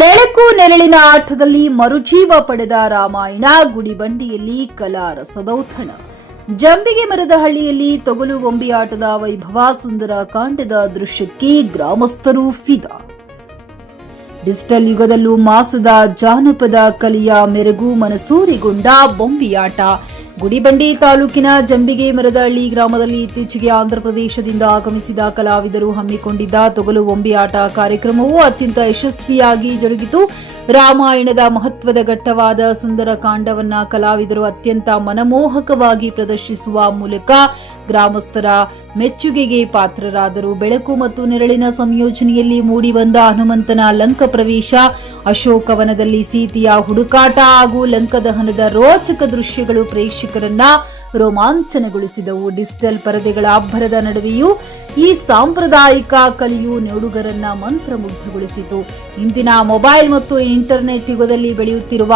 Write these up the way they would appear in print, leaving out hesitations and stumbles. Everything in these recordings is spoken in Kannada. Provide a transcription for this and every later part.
ಬೆಳಕು ನೆರಳಿನ ಆಟದಲ್ಲಿ ಮರುಜೀವ ಪಡೆದ ರಾಮಾಯಣ ಗುಡಿಬಂಡಿಯಲ್ಲಿ ಕಲಾ ರಸದೌತಣ. ಜಂಬಿಗೆ ಮರದ ಹಳ್ಳಿಯಲ್ಲಿ ತೊಗಲು ಗೊಂಬೆ ಆಟದ ವೈಭವ ಸುಂದರ ಕಾಂಡದ ದೃಶ್ಯಕ್ಕೆ ಗ್ರಾಮಸ್ಥರು ಫಿದಾ. ಡಿಜಿಟಲ್ ಯುಗದಲ್ಲೂ ಮಾಸದ ಜಾನಪದ ಕಲೆಯ ಮೆರುಗು ಮನಸೂರೆಗೊಂಡ ಬೊಂಬಿಯಾಟ. ಗುಡಿಬಂಡಿ ತಾಲೂಕಿನ ಜಂಬಿಗೆ ಮರದಹಳ್ಳಿ ಗ್ರಾಮದಲ್ಲಿ ಇತ್ತೀಚೆಗೆ ಆಂಧ್ರಪ್ರದೇಶದಿಂದ ಆಗಮಿಸಿದ ಕಲಾವಿದರು ಹಮ್ಮಿಕೊಂಡಿದ್ದ ತೊಗಲು ಗೊಂಬೆಯಾಟ ಕಾರ್ಯಕ್ರಮವು ಅತ್ಯಂತ ಯಶಸ್ವಿಯಾಗಿ ಜರುಗಿತು. ರಾಮಾಯಣದ ಮಹತ್ವದ ಘಟ್ಟವಾದ ಸುಂದರ ಕಾಂಡವನ್ನ ಕಲಾವಿದರು ಅತ್ಯಂತ ಮನಮೋಹಕವಾಗಿ ಪ್ರದರ್ಶಿಸುವ ಮೂಲಕ ಗ್ರಾಮಸ್ಥರ ಮೆಚ್ಚುಗೆಗೆ ಪಾತ್ರರಾದರು. ಬೆಳಕು ಮತ್ತು ನೆರಳಿನ ಸಂಯೋಜನೆಯಲ್ಲಿ ಮೂಡಿಬಂದ ಹನುಮಂತನ ಲಂಕ ಪ್ರವೇಶ, ಅಶೋಕವನದಲ್ಲಿ ಸೀತೆಯ ಹುಡುಕಾಟ ಹಾಗೂ ಲಂಕದಹನದ ರೋಚಕ ದೃಶ್ಯಗಳು ಪ್ರೇಕ್ಷಕರನ್ನ ರೋಮಾಂಚನಗೊಳಿಸಿದವು. ಡಿಜಿಟಲ್ ಪರದೆಗಳ ಅಬ್ಬರದ ನಡುವೆಯೂ ಈ ಸಾಂಪ್ರದಾಯಿಕ ಕಲೆಯು ನೋಡುಗರನ್ನ ಮಂತ್ರಮುಗ್ಧಗೊಳಿಸಿತು. ಇಂದಿನ ಮೊಬೈಲ್ ಮತ್ತು ಇಂಟರ್ನೆಟ್ ಯುಗದಲ್ಲಿ ಬೆಳೆಯುತ್ತಿರುವ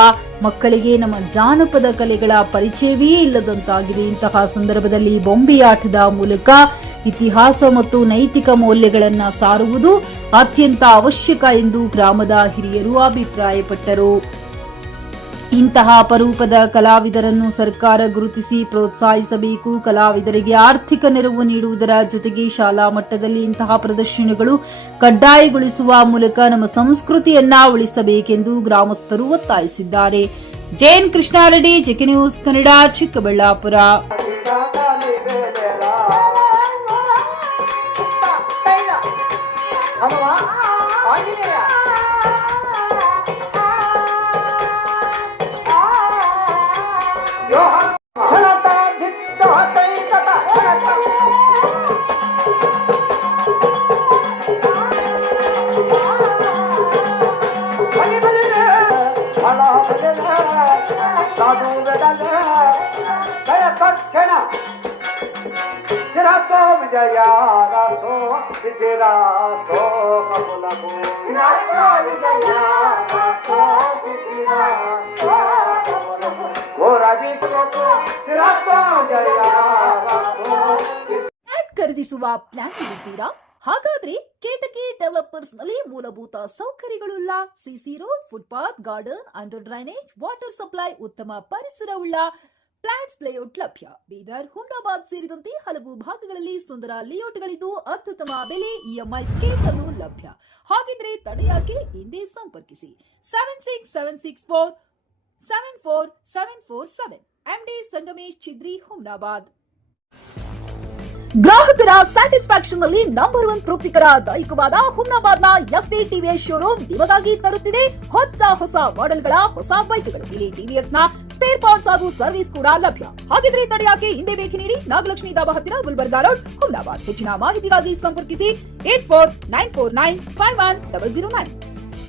ಮಕ್ಕಳಿಗೆ ನಮ್ಮ ಜಾನಪದ ಕಲೆಗಳ ಪರಿಚಯವೇ ಇಲ್ಲದಂತಾಗಿದೆ. ಇಂತಹ ಸಂದರ್ಭದಲ್ಲಿ ಬೊಂಬೆಯಾಟದ ಮೂಲಕ ಇತಿಹಾಸ ಮತ್ತು ನೈತಿಕ ಮೌಲ್ಯಗಳನ್ನು ಸಾರುವುದು ಅತ್ಯಂತ ಅವಶ್ಯಕ ಎಂದು ಗ್ರಾಮದ ಹಿರಿಯರು ಅಭಿಪ್ರಾಯಪಟ್ಟರು. ಇಂತಹ ಅಪರೂಪದ ಕಲಾವಿದರನ್ನು ಸರ್ಕಾರ ಗುರುತಿಸಿ ಪ್ರೋತ್ಸಾಹಿಸಬೇಕು. ಕಲಾವಿದರಿಗೆ ಆರ್ಥಿಕ ನೆರವು ನೀಡುವುದರ ಜೊತೆಗೆ ಶಾಲಾ ಮಟ್ಟದಲ್ಲಿ ಇಂತಹ ಪ್ರದರ್ಶನಗಳು ಕಡ್ಡಾಯಗೊಳಿಸುವ ಮೂಲಕ ನಮ್ಮ ಸಂಸ್ಕೃತಿಯನ್ನ ಉಳಿಸಬೇಕೆಂದು ಗ್ರಾಮಸ್ಥರು ಒತ್ತಾಯಿಸಿದ್ದಾರೆ. JN Krishna Reddy, JK news Kannada, Chikkaballapur. ಖರೀದಿಸುವ ಪ್ಲಾನ್ ಇದ್ದೀರಾ? ಹಾಗಾದ್ರೆ ಕೇತಕಿ ಡೆವಲಪರ್ಸ್ ನಲ್ಲಿ ಮೂಲಭೂತ ಸೌಕರ್ಯಗಳುಳ್ಳ CC road, footpath, garden, under drainage, water supply, ಉತ್ತಮ ಪರಿಸರವುಳ್ಳ ಫ್ಲಾಟ್ಸ್ ಲೇಔಟ್ ಲಭ್ಯ. ಬೀದರ್, ಹುಮ್ನಾಬಾದ್ ಸೇರಿದಂತೆ ಹಲವು ಭಾಗಗಳಲ್ಲಿ ಸುಂದರ ಲೇಔಟ್ಗಳಿದ್ದು ಅತ್ಯುತ್ತಮ ಬೆಲೆ, ಇಎಂಐ ಸ್ಕೀಮ್ಸ್ ಅನ್ನು ಲಭ್ಯ. ಹಾಗಿದ್ರೆ ತಡೆಯಾಕೆ? ಹಿಂದೆ ಸಂಪರ್ಕಿಸಿ 7676474747 MD ಸಂಗಮೇಶ್ ಚಿದ್ರಿ, ಹುಮ್ನಾಬಾದ್. ಗ್ರಾಹಕರ ಸ್ಯಾಟಿಸ್ಫ್ಯಾಕ್ಷನ್ ನಲ್ಲಿ ನಂಬರ್ 1 ತೃಪ್ತಿಕರ ದಾಯಕವಾದ ಹುಮ್ನಾಬಾದ್ನ ಎಸ್ವಿ ಟಿವಿಎಸ್ ಶೋರೂಮ್ ನಿಮಗಾಗಿ ತರುತ್ತಿದೆ ಹೊಸ ಮಾಡೆಲ್ಗಳ ಹೊಸ ಬೈಕ್ಗಳು. ಇಲ್ಲಿ ಟಿವಿಎಸ್ ನ ಸ್ಪೇರ್ ಪಾರ್ಟ್ಸ್ ಹಾಗೂ ಸರ್ವಿಸ್ ಕೂಡ ಲಭ್ಯ. ಹಾಗಿದ್ರೆ ತಡೆಯಾಕೆ? ಹಿಂದೆ ಭೇಟಿ ನೀಡಿ. ನಾಗಲಕ್ಷ್ಮಿ ಧಾಬಾ ಹತ್ತಿರ, ಗುಲ್ಬರ್ಗಾ ರೋಡ್, ಹುಮ್ನಾಬಾದ್. ಹೆಚ್ಚಿನ ಮಾಹಿತಿಗಾಗಿ ಸಂಪರ್ಕಿಸಿ 8494951009.